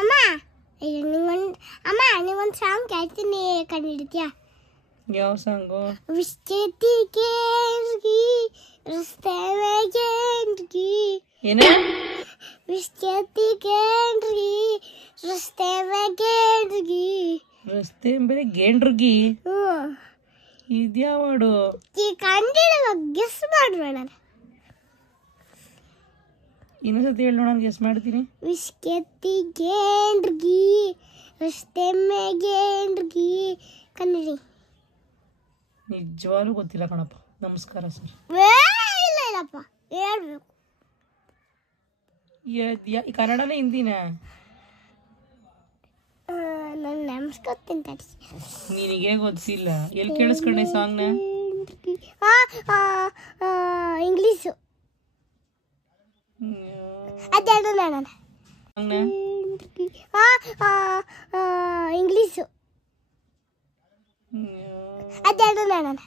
ಅಮ್ಮ ನಿಂಗೊಂದು ಸಾಂಗ್ ಕೇಳ್ತೀನಿ ಕಂಡಿಡ್ತೀಯಾ? ಯಾವ ಸಾಂಗು? ವಿಶ್ಚೇತಿ ಕೇಂದ್ರಿ ರಸ್ತೆ ಮೇಗೇಂದ್ರಿ ಏನೇ? ವಿಶ್ಚೇತಿ ಕೇಂದ್ರಿ ರಸ್ತೆ ಮೇಗೇಂದ್ರಿ ರಸ್ತೆ ಬೇರೆ ಗೇಂಡ್ರುಗಿ. ಇದ್ಯಾವ ಹಾಡು? ಈ ಕಂಡಿಡುವ ಗೆಸ್ ಮಾಡ್ಬೇಡ. ಇನ್ನೊಂದ್ಸತಿ ಹೇಳಿ ನೋಡೋಣ, ಗೆಸ್ ಮಾಡ್ತೀನಿ. ವಿಶ್ಚೇತಿ ಕೇಂದ್ರಿ ರಸ್ತೆ ಮೇಗೇಂದ್ರಿ ಕನ್ನಡಿ. ನಿಜವಾಗ್ಲೂ ಗೊತ್ತಿಲ್ಲ ಕಣಪ್ಪ. ನಮಸ್ಕಾರ ಸರ್. ಇಲ್ಲಪ್ಪ ಹೇಳ್ಬೇಕು. ಕನ್ನಡನೇ ಹಿಂದಿನ? ನಾನು ನಮಸ್ಕೊತೀನಿ ತಡಿ. ನಿನಗೆ ಗೊತ್ತಿಲ್ಲ. ಎಲ್ಲಿ ಕೇಳಿಸ್ಕೊಂಡೆ ಸಾಂಗ್ನ? ಇಂಗ್ಲೀಷು. ಅದೇನು ನಾನು ಇಂಗ್ಲೀಷು. ಅದೇನು ನಾನು